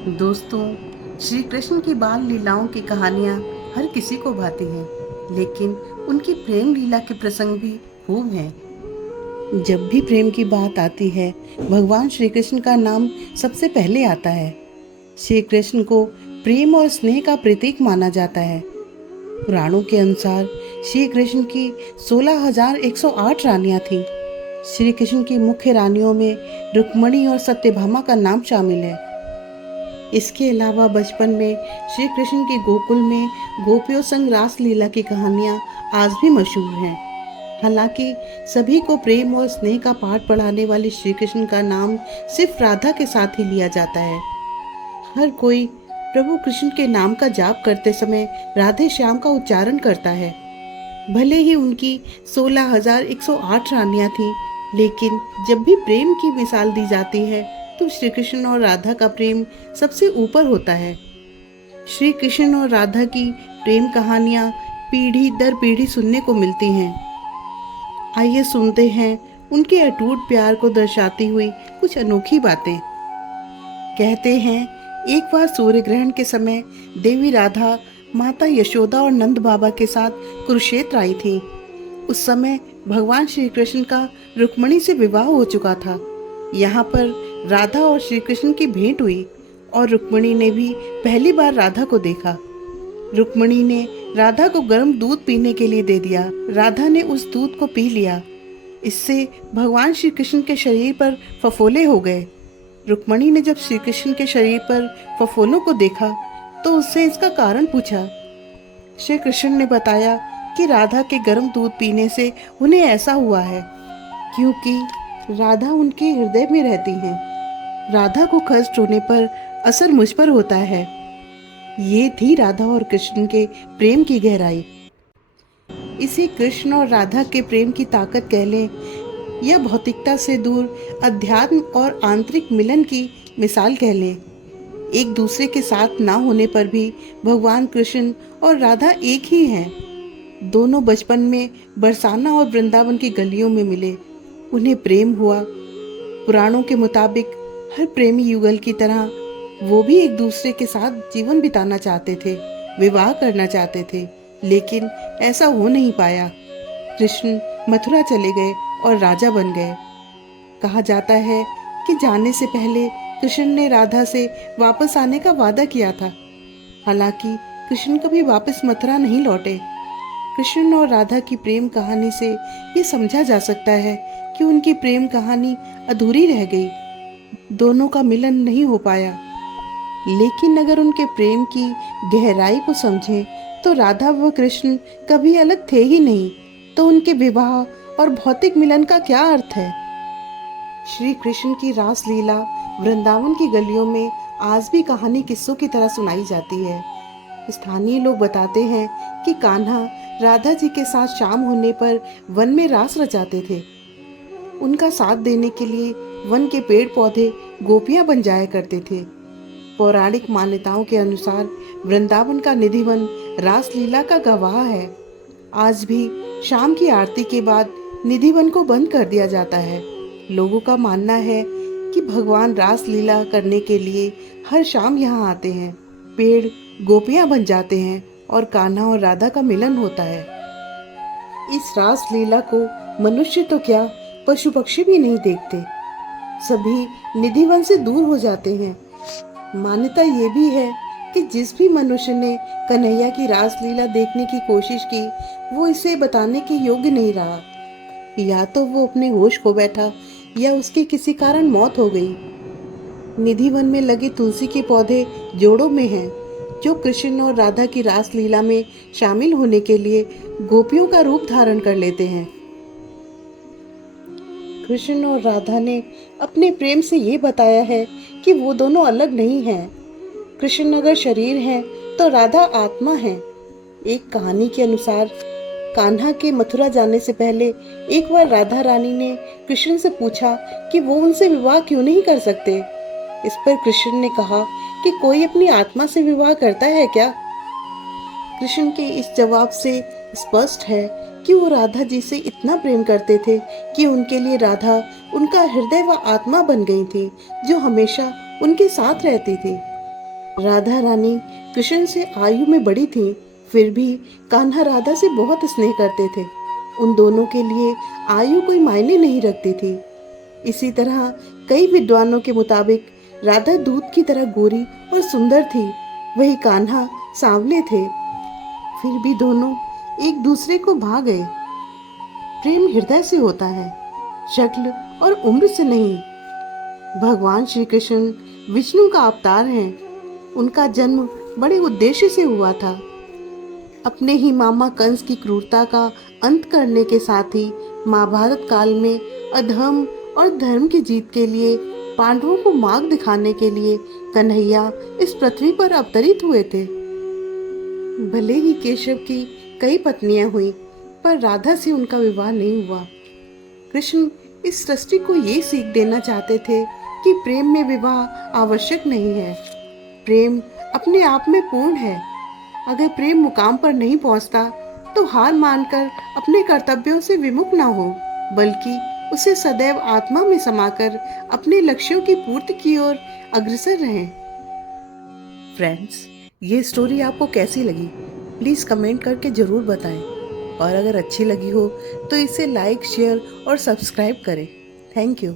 दोस्तों, श्री कृष्ण की बाल लीलाओं की कहानियाँ हर किसी को भाती हैं, लेकिन उनकी प्रेम लीला के प्रसंग भी खूब हैं। जब भी प्रेम की बात आती है, भगवान श्री कृष्ण का नाम सबसे पहले आता है। श्री कृष्ण को प्रेम और स्नेह का प्रतीक माना जाता है। पुराणों के अनुसार श्री कृष्ण की 16,108 रानियां थीं। श्री कृष्ण की मुख्य रानियों में रुक्मणी और सत्यभामा का नाम शामिल है। इसके अलावा बचपन में श्री कृष्ण की गोकुल में गोपियों संग रास लीला की कहानियाँ आज भी मशहूर हैं। हालांकि सभी को प्रेम और स्नेह का पाठ पढ़ाने वाले श्री कृष्ण का नाम सिर्फ राधा के साथ ही लिया जाता है। हर कोई प्रभु कृष्ण के नाम का जाप करते समय राधे श्याम का उच्चारण करता है। भले ही उनकी 16,108 रानियां थीं, लेकिन जब भी प्रेम की मिसाल दी जाती है तो श्री कृष्ण और राधा का प्रेम सबसे ऊपर होता है। श्री कृष्ण और राधा की प्रेम कहानियां पीढ़ी दर पीढ़ी सुनने को मिलती हैं। आइए सुनते हैं उनके अटूट प्यार को दर्शाती हुई कुछ अनोखी बातें। कहते हैं, एक बार सूर्य ग्रहण के समय देवी राधा माता यशोदा और नंद बाबा के साथ कुरुक्षेत्र आई थी। उस समय भगवान श्री कृष्ण का रुक्मणी से विवाह हो चुका था। यहाँ पर राधा और श्री कृष्ण की भेंट हुई और रुक्मणी ने भी पहली बार राधा को देखा। रुक्मणी ने राधा को गर्म दूध पीने के लिए दे दिया। राधा ने उस दूध को पी लिया। इससे भगवान श्री कृष्ण के शरीर पर फफोले हो गए। रुक्मणी ने जब श्री कृष्ण के शरीर पर फफोलों को देखा तो उससे इसका कारण पूछा। श्री कृष्ण ने बताया कि राधा के गर्म दूध पीने से उन्हें ऐसा हुआ है क्योंकि राधा उनके हृदय में रहती हैं। राधा को कष्ट होने पर असर मुझ पर होता है। ये थी राधा और कृष्ण के प्रेम की गहराई। इसी कृष्ण और राधा के प्रेम की ताकत कह लें या भौतिकता से दूर अध्यात्म और आंतरिक मिलन की मिसाल कह लें। एक दूसरे के साथ ना होने पर भी भगवान कृष्ण और राधा एक ही हैं। दोनों बचपन में बरसाना और वृंदावन की गलियों में मिले। उन्हें प्रेम हुआ। पुराणों के मुताबिक हर प्रेमी युगल की तरह वो भी एक दूसरे के साथ जीवन बिताना चाहते थे, विवाह करना चाहते थे, लेकिन ऐसा हो नहीं पाया। कृष्ण मथुरा चले गए और राजा बन गए। कहा जाता है कि जाने से पहले कृष्ण ने राधा से वापस आने का वादा किया था। हालांकि कृष्ण कभी वापस मथुरा नहीं लौटे। कृष्ण और राधा की प्रेम कहानी से ये समझा जा सकता है कि उनकी प्रेम कहानी अधूरी रह गई। दोनों का मिलन नहीं हो पाया। लेकिन अगर उनके प्रेम की गहराई को समझें तो राधा व कृष्ण कभी अलग थे ही नहीं। तो उनके विवाह और भौतिक मिलन का क्या अर्थ है? श्री कृष्ण की रास लीला वृंदावन की गलियों में आज भी कहानी किस्सों की तरह सुनाई जाती है। स्थानीय लोग बताते हैं कि कान्हा राधा जी के साथ शाम होने पर वन में रास रचाते थे। उनका साथ देने के लिए वन के पेड़ पौधे गोपियां बन जाया करते थे। पौराणिक मान्यताओं के अनुसार वृंदावन का निधिवन रास लीला का गवाह है। आज भी शाम की आरती के बाद निधिवन को बंद कर दिया जाता है। लोगों का मानना है कि भगवान रास लीला करने के लिए हर शाम यहाँ आते हैं। पेड़ गोपियां बन जाते हैं और कान्हा और राधा का मिलन होता है। इस रास लीला को मनुष्य तो क्या, पशु पक्षी भी नहीं देखते। सभी निधिवन से दूर हो जाते हैं। मान्यता ये भी है कि जिस भी मनुष्य ने कन्हैया की रास लीला देखने की कोशिश की, वो इसे बताने के योग्य नहीं रहा। या तो वो अपने होश खो बैठा या उसकी किसी कारण मौत हो गई। निधिवन में लगे तुलसी के पौधे जोड़ों में हैं, जो कृष्ण और राधा की रास लीला में शामिल होने के लिए गोपियों का रूप धारण कर लेते हैं। कृष्ण और राधा ने अपने प्रेम से ये बताया है कि वो दोनों अलग नहीं हैं। कृष्ण अगर शरीर है तो राधा आत्मा है। एक कहानी के अनुसार कान्हा के मथुरा जाने से पहले एक बार राधा रानी ने कृष्ण से पूछा कि वो उनसे विवाह क्यों नहीं कर सकते। इस पर कृष्ण ने कहा कि कोई अपनी आत्मा से विवाह करता है क्या? कृष्ण के इस जवाब से स्पष्ट है कि वो राधा जी से इतना प्रेम करते थे कि उनके लिए राधा उनका हृदय व आत्मा बन गई थी, जो हमेशा उनके साथ रहती थी। राधा रानी कृष्ण से आयु में बड़ी थी, फिर भी कान्हा राधा से बहुत स्नेह करते थे। उन दोनों के लिए आयु कोई मायने नहीं रखती थी। इसी तरह कई विद्वानों के मुताबिक राधा दूध की तरह गोरी और सुंदर थी, वही कान्हा सांवले थे। फिर भी दोनों एक दूसरे को भा गए। प्रेम हृदय से होता है, शक्ल और उम्र से नहीं। भगवान श्री कृष्ण विष्णु का अवतार हैं। उनका जन्म बड़े उद्देश्य से हुआ था। अपने ही मामा कंस की क्रूरता का अंत करने के साथ ही महाभारत काल में अधर्म और धर्म की जीत के लिए पांडवों को मार्ग दिखाने के लिए कन्हैया इस पृथ्वी पर अवतरित हुए थे। भले ही केशव की कई पत्नियां हुई, पर राधा से उनका विवाह नहीं हुआ। कृष्ण इस सृष्टि को ये सीख देना चाहते थे कि प्रेम में विवाह आवश्यक नहीं है। प्रेम अपने आप में पूर्ण है। अगर प्रेम मुकाम पर नहीं पहुंचता तो हार मानकर अपने कर्तव्यों से विमुख ना हो, बल्कि उसे सदैव आत्मा में समाकर अपने लक्ष्यों की पूर्ति की ओर अग्रसर रहें। फ्रेंड्स, ये स्टोरी आपको कैसी लगी? प्लीज़ कमेंट करके ज़रूर बताएं, और अगर अच्छी लगी हो तो इसे लाइक, शेयर और सब्सक्राइब करें। Thank you.